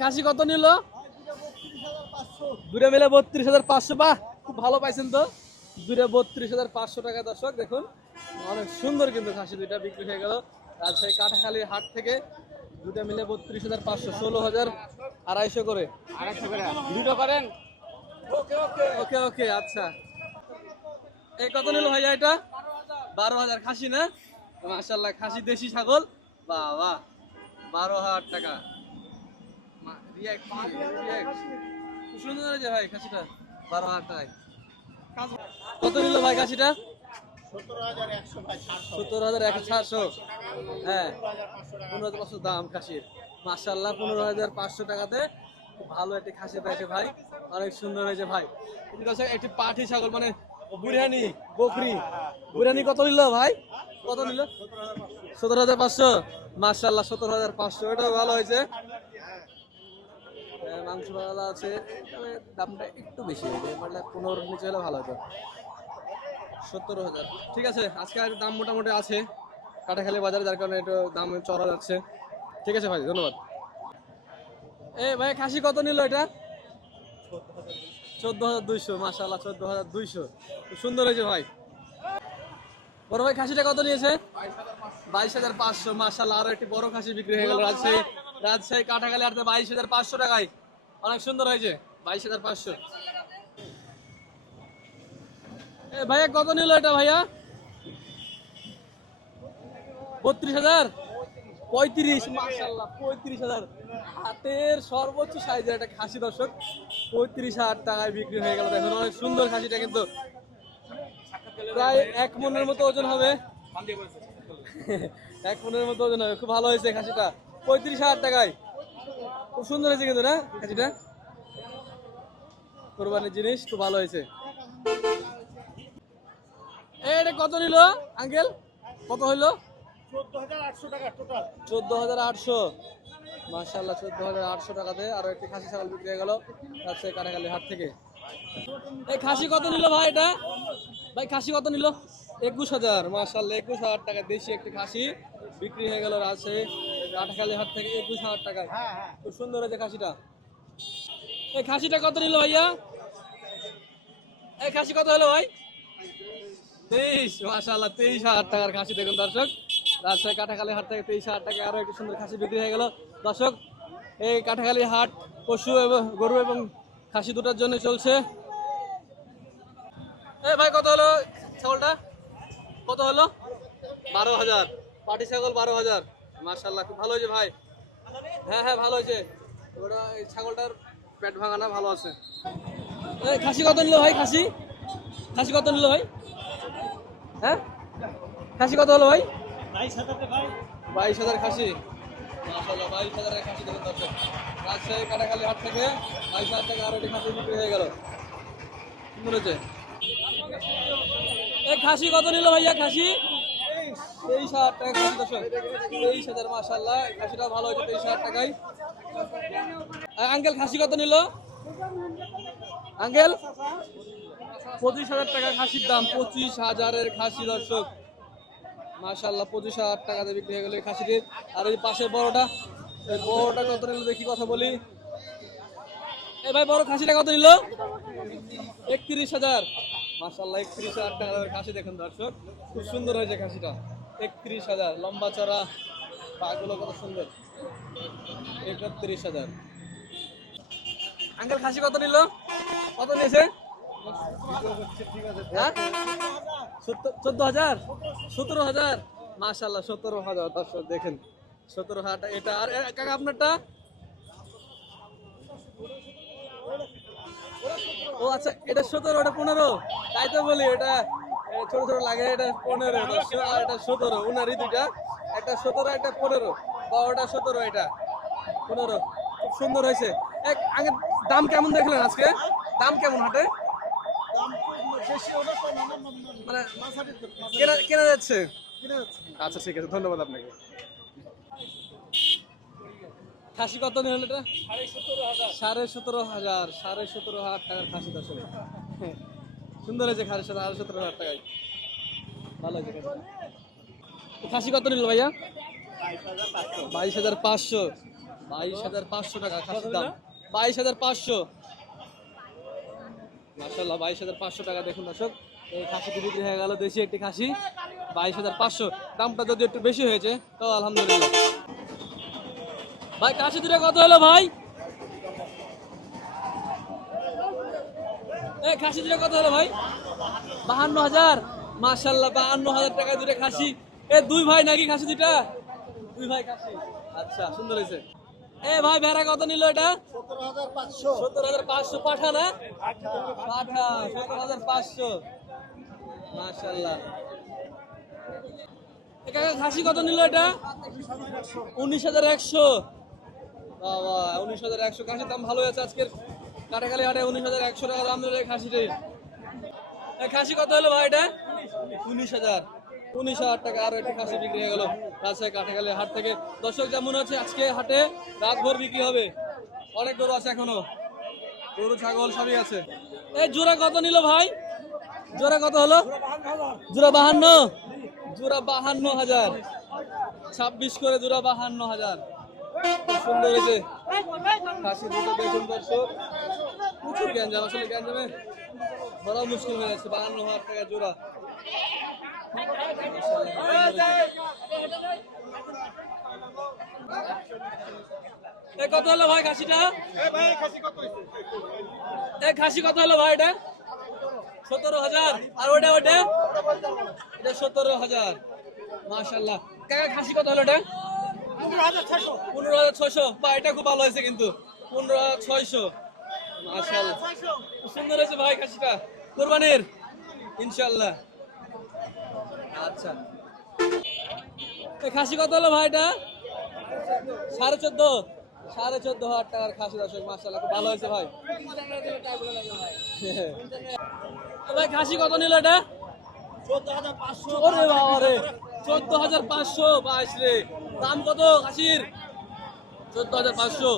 খাসি কত নিল? দুটো মিলে বত্রিশ হাজার পাঁচশো বা খুব ভালো পাইছেন তো। দুটো বত্রিশ হাজার পাঁচশো টাকা দর্শক, দেখুন। অনেক সুন্দর কিন্তু খাসি দুইটা বিক্রি হয়ে গেল। রাজশাহী কাটাখালী হাট থেকে দুটো মিলে বত্রিশ হাজার পাঁচশো, ষোলো হাজার আড়াইশো করে। দুটো করেন? ওকে ওকে আচ্ছা। এই কত নিল ভাইয়া এটা? বারো হাজার খাসি না? মাশাল্লাহ খাসি দেশি ছাগল। বাহ বাহ, বারো হাজার টাকা। কত নিল ভাই খাসিটা? সত্তর হাজার একশো চারশো হ্যাঁ পনেরো হাজার পাঁচশো দাম খাসির। মার্শাল্লাহ পনেরো হাজার পাঁচশো টাকাতে ভালো একটি খাসি পেয়েছে ভাই। অনেক সুন্দর হয়েছে ভাই। একটি পাঠি ছাগল মানে বুড়ানি বকরি। বুড়ানি কত নিল ভাই? কত নিল? সতেরো হাজার পাঁচশো। মার্শাল্লাহ সতেরো হাজার পাঁচশো। এটাও ভালো হয়েছে। মাংস ভালো আছে। দামটা একটু বেশি পনেরো নিচে হলে ভালো হতো। সত্তর হাজার। ঠিক আছে, আজকে দাম মোটামুটি আছে। কাটাখালি বাজারে, যার কারণে একটু দাম চড়া যাচ্ছে। ঠিক আছে ভাই, ধন্যবাদ। এ ভাই, খাসি কত নিল এটা? চোদ্দ হাজার দুইশো মাসাল্লাহ চোদ্দ হাজার দুইশো। সুন্দর হয়েছে ভাই। বড় ভাই, খাসিটা কত নিয়েছে? বাইশ হাজার পাঁচশো। মাসাল্লাহ আরও একটি বড় খাসি বিক্রি হয়ে গেল রাজশাহী। রাজশাহী কাটাখালি আর বাইশ হাজার পাঁচশো টাকায়। অনেক সুন্দর হয়েছে, বাইশ হাজার পাঁচশো। ভাইয়া, কত নিল এটা ভাইয়া? বত্রিশ হাজার? পঁয়ত্রিশ মাসাল্লাহ পঁয়ত্রিশ হাজার। হাতের সর্বোচ্চ সাইজের একটা খাসি দর্শক, পঁয়ত্রিশ হাজার টাকায় বিক্রি হয়ে গেল। দেখুন, অনেক সুন্দর খাসিটা কিন্তু। প্রায় এক মনের মতো ওজন হবে। এক মনের মতো ওজন হবে, খুব ভালো হয়েছে খাসিটা। পঁয়ত্রিশ হাজার টাকায়। খুব সুন্দর হয়েছে কিন্তু না? খাসিটা কোরবানির জিনিস খুব ভালো হয়েছে। এটা কত নিল আঙ্কেল? কত হইল? চোদ্দ হাজার আটশো মার্শাল্লাহ চোদ্দ হাজার আটশো। টাকাতে আরও একটি খাসি ছাগল বিক্রি হয়ে গেল রাজশাহী কাটাখালি হাট থেকে। এই খাসি কত নিল ভাই এটা? ভাই খাসি কত নিল? একুশ হাজার। মার্শাল্লাহ একুশ হাজার টাকা দেশি একটি খাসি বিক্রি হয়ে গেল রাজশাহী কাটাখালি হাট থেকে একুশ হাজার টাকায়। হ্যাঁ হ্যাঁ। খুব সুন্দর হয়েছে খাসিটা। এই খাসিটা কত নিল ভাইয়া? এই খাসি কত হলো ভাই? তেইশ মাসাল্লাহ তেইশ হাজার টাকার খাসি দেখুন দর্শক। রাজশাহী কাটাখালী হাট থেকে তেইশ হাজার টাকা আরও একটি সুন্দর খাসি বিক্রি হয়ে গেল। দর্শক এই কাটাখালী হাট পশু এবং গরু এবং খাসি দুটার জন্য চলছে। এ ভাই কত হলো ছাগলটা? কত হলো? বারো হাজার। পাটি ছাগল বারো হাজার। মার্শাল্লাহ খুব ভালো হয়েছে ভাই। হ্যাঁ হ্যাঁ ভালো হয়েছে। ওটা এই ছাগলটার পেট ভাঙানা ভালো আছে। খাসি কত নিল ভাই, খাসি? খাসি কত নিল ভাই? হ্যাঁ? খাসি কত হলো ভাই? বাইশ হাজার খাসি। বাইশ খাসি কাটাখালী থেকে বাইশ খাসি খাসি কত নিল ভাইয়া, খাসি? তেইশ হাজার টাকা খাসি তেইশ হাজার মাসাল্লাহ খাসিটা ভালো হয়েছে, তেইশ হাজার টাকায়। আঙ্কেল, খাসি কত নিল? আঙ্কেল? পঁচিশ হাজার টাকা খাসির দাম, পঁচিশ হাজারের খাসি দর্শক। মাশাল্লাহ পঁচিশ হাজার টাকাতে বিক্রি হয়ে গেল এই খাসিটির আর এই পাশে বড়টা, এই বড়টা কত নিল দেখি, কথা বলি। এই ভাই, বড় খাসিটা কত নিল? একত্রিশ হাজার। মাশাল্লাহ একত্রিশ হাজার টাকা খাসি দেখুন দর্শক। খুব সুন্দর হয়েছে খাসিটা। একত্রিশ হাজার। লম্বা চড়া পাগুলো কত সুন্দর? একত্রিশ হাজার। আঙ্কেল, খাসি কত নিল? কত নিয়েছে? হ্যাঁ? চোদ্দ হাজার? সতেরো হাজার? মাশাল্লাহ সতেরো হাজার। দর্শক, দেখেন, সতেরো হাজার এটা। আর কাকা, আপনারটা? ও আচ্ছা এটা সতেরো, এটা পনেরো। তাই তো বলি, এটা ছোট ছোট লাগে, এটা পনেরো আর এটা সতেরো উনারই দুইটা, একটা সতেরো, একটা পনেরো, বারোটা সতেরো এটা, পনেরো, খুব সুন্দর হয়েছে। এক, আগে দাম কেমন দেখলেন আজকে? দাম কেমন হাটে? মানে কেনা কেনা যাচ্ছে? আচ্ছা ঠিক আছে, ধন্যবাদ আপনাকে। খাসি কত এটা? সাড়ে সত্তর হাজার। সাড়ে সতেরো হাজার, সাড়ে সতেরো হাজার টাকার খাসি দশ সুন্দর হয়েছে খাসি সাড়ে সতেরো হাজার টাকায়। ভালো হয়েছে খাসি। কত নিল ভাইয়া? বাইশ হাজার পাঁচশো। বাইশ হাজার পাঁচশো টাকা খাসির দাম। বাইশ হাজার পাঁচশো। মাসাল্লাহ বাইশ হাজার পাঁচশো টাকা দেখুন দর্শক। এই খাসিটি বিক্রি হয়ে গেল দেশি একটি খাসি বাইশ হাজার পাঁচশো। দামটা যদি একটু বেশি হয়েছে তো আলহামদুলিল্লাহ। ভাই খাসি দুটো কত হলো ভাই? খাসি দুটো কত হলো ভাই? বাহান্ন হাজার। মাসাল্লাহ বাহান্ন হাজার টাকা দুটো খাসি। এ দুই ভাই নাকি খাসি দুটা দুই ভাই খাসি। আচ্ছা সুন্দর হয়েছে। এ ভাই ভেড়া কত নিল এটা? সত্তর হাজার পাঁচশো। পাঠা না? পাঠা সত্তর হাজার পাঁচশো। কাকা খাসি কত নিল এটা? উনিশ হাজার একশো। বাবা উনিশ হাজার একশো। খাসির দাম ভালো আছে আজকের। কাটাকালি হাটে উনিশ হাজার, একশো টাকা দাম এই খাসিটি খাসি কত হলো ভাই এটা? উনিশ হাজার। উনিশ হাজার টাকা আরও একটা খাসি বিক্রি হয়ে গেল রাজশাহী কাটাকালি হাট থেকে। দর্শক, যেমন হচ্ছে আজকে হাটে রাত ভোর বিক্রি হবে। অনেক গরু আছে এখনও। গরু, ছাগল সবই আছে। এই জোড়া কত নিল ভাই? জোড়া কত হলো? জোড়া বাহান্ন। জোড়া বাহান্ন হাজার। ছাব্বিশ করে জোড়া বাহান্ন হাজার। সুন্দর হয়েছে খাসি দুটো দেখুন দর্শক প্রচুর গ্যাঞ্জাম আসলে গ্যাঞ্জামে ধরা মুশকিল হয়ে যাচ্ছে বাহান্ন হাজার টাকা জোড়া। কত হলো ভাই খাসিটা? এ খাসি কত হলো ভাই এটা? সতেরো হাজার। আর ওটা ওটা এটা সতেরো হাজার। মাশাল্লাহ কাকা খাসি কত হলো এটা? পনেরো হাজার ছশো পনেরো হাজার ছয়শো। বা এটা খুব ভালো হয়েছে কিন্তু। পনেরো হাজার ছয়শো। সুন্দর হয়েছে ভাই খাসিটা। কোরবানির। ইনশাল্লাহ আচ্ছা। এই খাসি কত হলো ভাই এটা? সাড়ে চোদ্দ। সাড়ে চোদ্দ হাজার টাকার খাসি দর্শক মাশাল্লাহ খুব ভালো হয়েছে ভাই। ভাই খাসি কত নিল এটা? চোদ্দ হাজার পাঁচশো ওরে বাবা রে চোদ্দ হাজার পাঁচশো। বাইশ রে। দাম কত খাসির? চোদ্দ হাজার পাঁচশো।